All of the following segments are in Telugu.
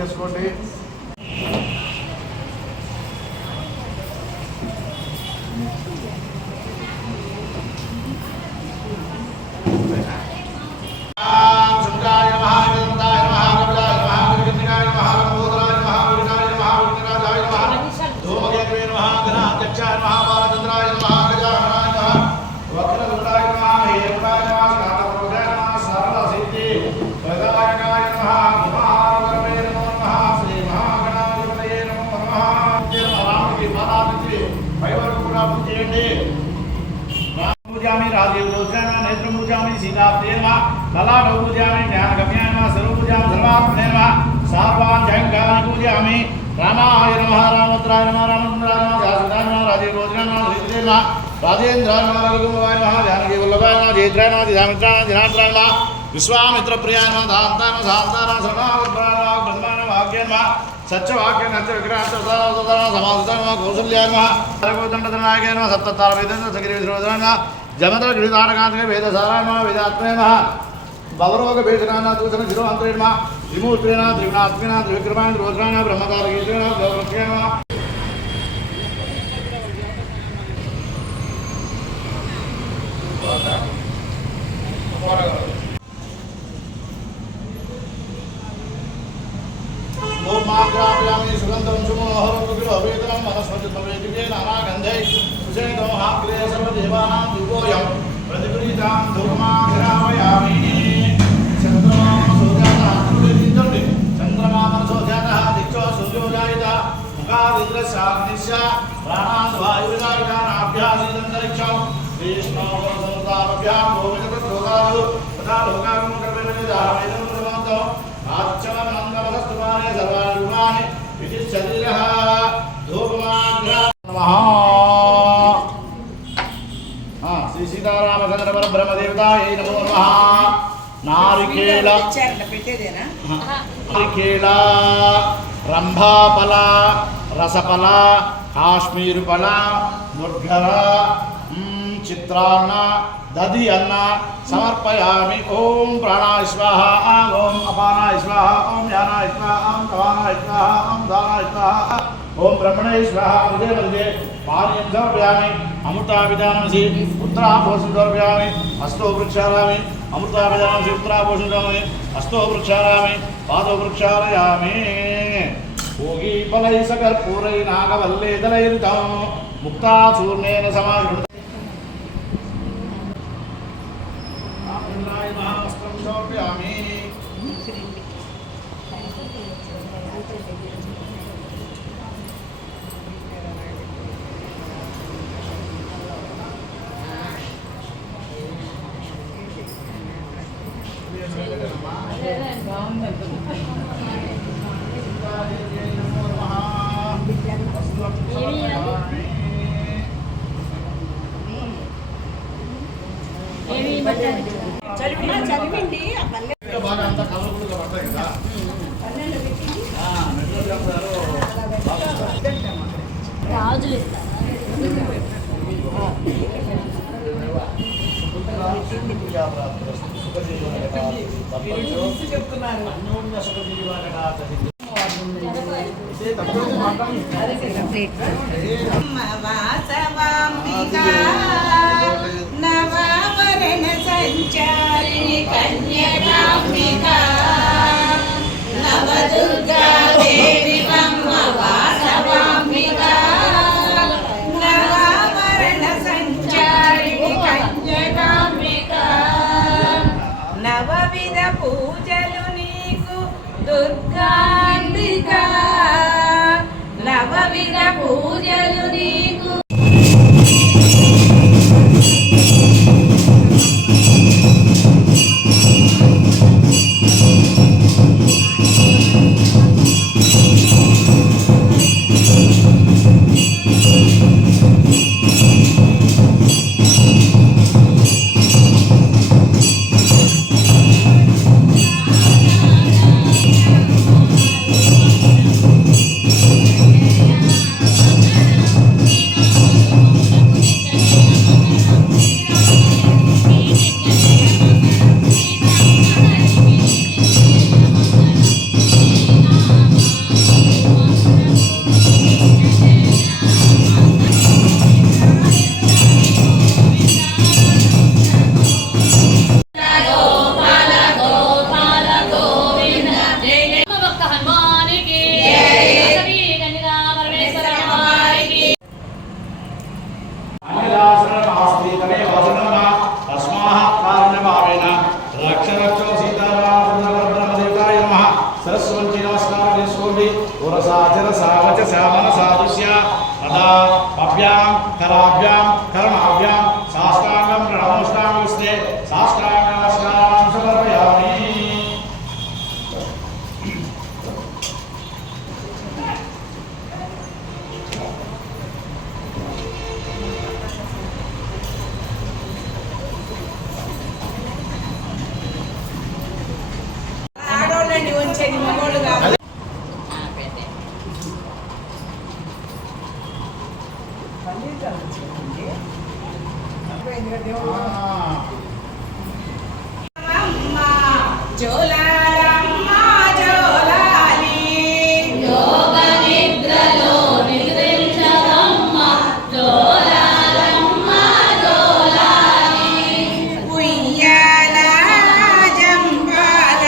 చేసుకోండి. ललाटो पूजयामि ज्ञानगम्याय नमः सर्व पूजयामि सर्वात्मने नमः सर्वान् जयंगानि पूजयामि रामाय नमः रामभद्राय नमः रामचंद्राय नमः व्यासदेवाय नमः राजीवरोचनाय नमः श्रीदेवाय नमः राजेन्द्राय नमः रघुकुमाराय नमः जानकी वल्लभाय नमः जयद्राय नमः जिदामित्राय नमः जिनात्राय नमः विश्वामित्रप्रियाय नमः दान्ताय नमः शान्ताय नमः शरणागताय नमः ब्रह्माय नमः भाग्याय नमः सत्यवाक्याय नमः विग्रहाय नमः समाधिताय नमः कौसल्याय नमः सरगोदण्डनायकाय नमः सप्ततारवेदेन्द्र सगिरिविश्रोधनाय नमः जमदल गिरितारकांतके वेदसाराय नमः वेदात्मने नमः भवरोग भेषणाना दूषण शिरोअंतरेण नमः विमूर्तेन त्रिगुणात्मेन त्रिविक्रमाय त्रिवज्राय ब्रह्मतारकेतेन देववृक्षेण नमः लोमाग्रापयामि सुगन्धं सुमोहरं अवेदनं मनस्वचित्तवेदिके नानागन्धै सुसेनो हाग्रे सर्वदेवानां दिव्योऽयं प्रतिगृहीतां धूमाग्रापयामि चन्द्रमा मनसोऽध्यातः दिक्षो सूर्यो जायत मुखादिन्द्रस्याग्निश्च प्राणान् वायुर्जायमानाभ्यासीदन्तरिक्षं श्रीष्णोभ्यां भूमितत्रोगादु तथा लोकागं कर्मेणेदावेदं प्रमोदो आच्चवनन्दमस्तुमाने सर्वायुगानि विचिच्छरीरः धूपमाग्रा नमः। श्री सीतारामचंद्र परब्रह्मदेवतायै नमो नमः। नारिकेल ರಂಭಾಫಲ ರಸಫಲ ಕಾಶ್ಮೀರ ಫಲ ಮುರ್ಘರ ಚಿತ್ರಾನ್ನ दधि अन्न समर्पयामि। ओम प्राणाय स्वाहा ओम अपानाय स्वाहा ओम यानाय स्वाहा ओम तवानाय स्वाहा ओम दानाय स्वाहा ओम ब्रह्मणे स्वाहा। मुझे मुझे पानीयं समर्पयामि। अमृताभिधानमसि उत्तरापोषं समर्पयामि। हस्तो वृक्षारामि अमृताभिधानमसि उत्तरापोषं समर्पयामि। हस्तो वृक्षारामि पादो वृक्षारयामि। भोगी फलै सकर्पूरै नागवल्लेदलैर्तं मुक्ताचूर्णेन समागृह्य समर्पयामि। చదివిండి బాగా అంతా కలర్ఫుల్గా పడతాయి కదా. రాజులు చెప్తున్నారు అన్యోన్య సుఖజీవన నవావరణ సంచారిణి కన్యకాంబికా నవదుర్గా దేవి బ్రహ్మ వాసవాంబికా నవావరణ సంచారిణి కన్యకాంబికా నవవిధ పూజలు నీకు దుర్గాంబికా నవవిధ పూజలు నీకు సురసాచర సావచ శ్యామన సాదృశ్య తదా పవ్యాం కరాభ్యాం కర్మాభ్యాం సాష్టాంగం ప్రణమోష్టాంగస్తే సాష్టాంగ నమస్కారం సమర్పయామి. ఆడోళ్ళండి వచ్చేది మగోళ్ళు కాదు. జోలాలమ్మ జోలాలి యోగ నిద్రలో నిద్రించదమ్మ జోలాలమ్మ జోలాలి ఉయ్యాల జంపాల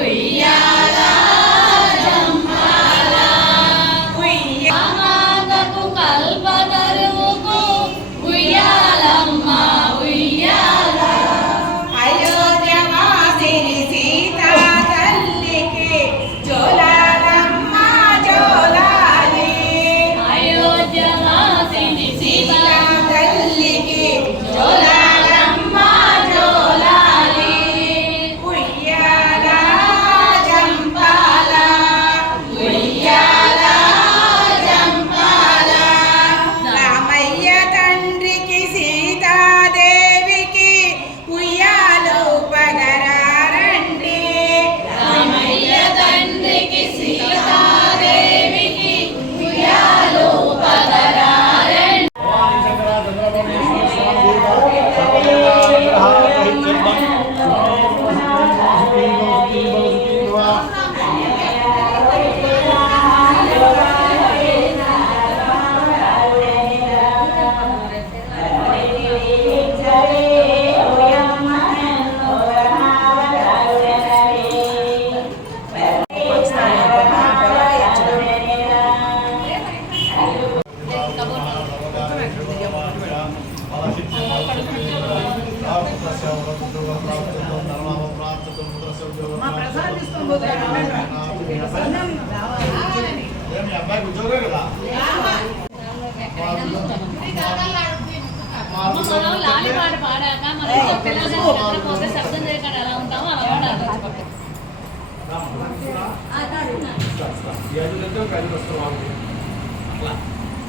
ఉయ్యాల జంపాల ఆనందపు కల్పతరువుకు ఉయ్యాలమ్మ ఉయ్యాల అయోధ్యవాసిని సీతా తల్లికి జోలాలమ్మ జోలాలి అయోధ్యవాసిని సీతా సీతా తల్లికి జోలాలమ్మ జోలాలి ఉయ్యాల జంపాల ఉయ్యాల జంపాల రామయ్య తండ్రికి సీతాదేవికి ఉయ్యాలో పగరారండి రామయ్య తండ్రికి సీతాదేవికి ఉయ్యాలో పగరారెండు భవానీ శంకర చంద్రమౌళీశ్వర స్వామి సర్వదేవానుగ్రహారహిత్యర్థం సుఖీ భవ. మీ అబ్బాయికి ఉద్యోగం కదా మనం లాలి పాట పాడాక మన ఇంట్లో పిల్లలు నిద్రపోతే శబ్దం చేయకుండా ఎలా ఉంటామో అలా ఉండాలి.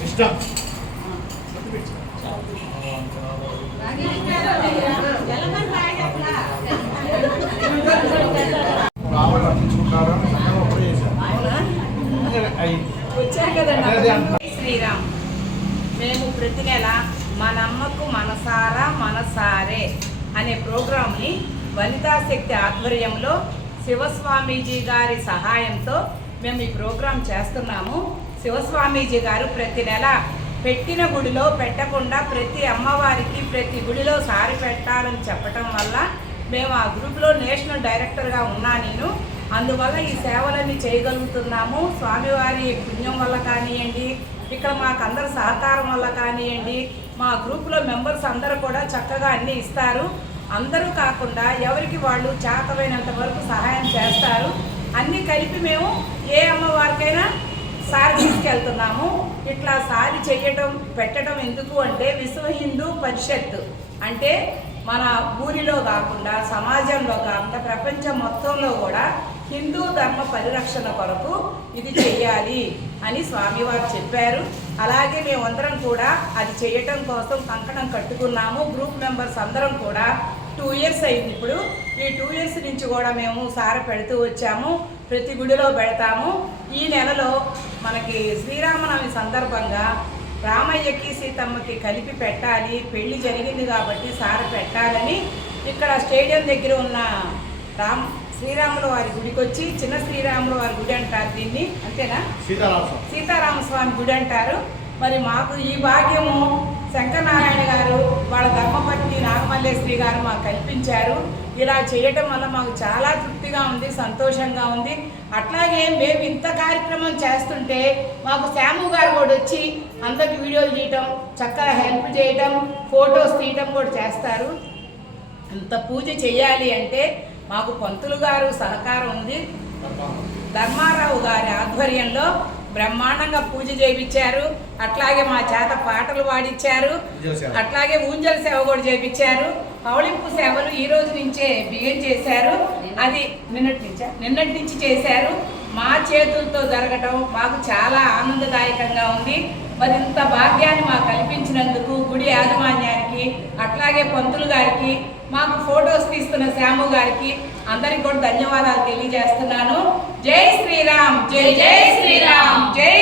సిస్టమ్ రావాలి రక్షించుకుంటారు వచ్చారు కదండి. శ్రీరామ్, మేము ప్రతి నెల మనమ్మకు మనసారా మనసారే అనే ప్రోగ్రాంని వనితా శక్తి ఆధ్వర్యంలో శివస్వామీజీ గారి సహాయంతో మేము ఈ ప్రోగ్రాం చేస్తున్నాము. శివస్వామీజీ గారు ప్రతి నెల పెట్టిన గుడిలో పెట్టకుండా ప్రతి అమ్మవారికి ప్రతి గుడిలో సారి పెట్టాలని చెప్పటం వల్ల మేము ఆ గ్రూప్లో నేషనల్ డైరెక్టర్గా ఉన్నా నేను. అందువల్ల ఈ సేవలన్నీ చేయగలుగుతున్నాము. స్వామివారి పుణ్యం వల్ల కానివ్వండి, ఇక్కడ మాకు అందరి సహకారం వల్ల కానివ్వండి, మా గ్రూప్లో మెంబర్స్ అందరూ కూడా చక్కగా అన్నీ ఇస్తారు. అందరూ కాకుండా ఎవరికి వాళ్ళు చేతమైనంత వరకు సహాయం చేస్తారు. అన్నీ కలిపి మేము ఏ అమ్మవారికైనా సారి తీసుకెళ్తున్నాము. ఇట్లా సారి చేయటం పెట్టడం ఎందుకు అంటే విశ్వ హిందూ పరిషత్ అంటే మన ఊరిలో కాకుండా సమాజంలో కాకుండా ప్రపంచం మొత్తంలో కూడా హిందూ ధర్మ పరిరక్షణ కొరకు ఇది చెయ్యాలి అని స్వామివారు చెప్పారు. అలాగే మేమందరం కూడా అది చేయటం కోసం కంకణం కట్టుకున్నాము. గ్రూప్ మెంబర్స్ అందరం కూడా 2 years అయింది. ఇప్పుడు ఈ 2 years నుంచి కూడా మేము సార పెడుతూ వచ్చాము. ప్రతి గుడిలో పెడతాము. ఈ నెలలో మనకి శ్రీరామనవమి సందర్భంగా రామయ్యకి సీతమ్మకి కలిపి పెట్టాలి, పెళ్లి జరిగింది కాబట్టి సార పెట్టాలని ఇక్కడ స్టేడియం దగ్గర ఉన్న శ్రీరాముల వారి గుడికి వచ్చి, చిన్న శ్రీరాముల వారి గుడి అంటారు దీన్ని, అంతేనా? సీతారామస్వామి గుడి అంటారు. మరి మాకు ఈ భాగ్యము శంకరనారాయణ గారు వాళ్ళ ధర్మపత్ని నాగమల్లేశ్వరి గారు మాకు కల్పించారు. ఇలా చేయటం వల్ల మాకు చాలా తృప్తిగా ఉంది, సంతోషంగా ఉంది. అట్లాగే మేము ఇంత కార్యక్రమం చేస్తుంటే మాకు శ్యాము గారు కూడా వచ్చి అందరికి వీడియోలు తీయటం, చక్కగా హెల్ప్ చేయటం, ఫొటోస్ తీయటం కూడా చేస్తారు. అంత పూజ చేయాలి అంటే మాకు పంతులు గారు సహకారం ఉంది. ధర్మారావు గారి ఆధ్వర్యంలో బ్రహ్మాండంగా పూజ చేయించారు. అట్లాగే మా చేత పాటలు పాడించారు. అట్లాగే ఊంజల సేవ కూడా చేయించారు. పౌళింపు సేవలు ఈ రోజు నుంచే బిగిన్ చేశారు. అది నిన్నటి నుంచి చేశారు. మా చేతులతో జరగటం మాకు చాలా ఆనందదాయకంగా ఉంది. మరి ఇంత భాగ్యాన్ని మాకు కల్పించినందుకు గుడి యాజమాన్యానికి, అట్లాగే పంతులు గారికి, మాకు ఫొటోస్ తీస్తున్న శ్యాము గారికి అందరికి కూడా ధన్యవాదాలు తెలియజేస్తున్నాను. జై శ్రీరామ్, జై జై శ్రీరామ్, జై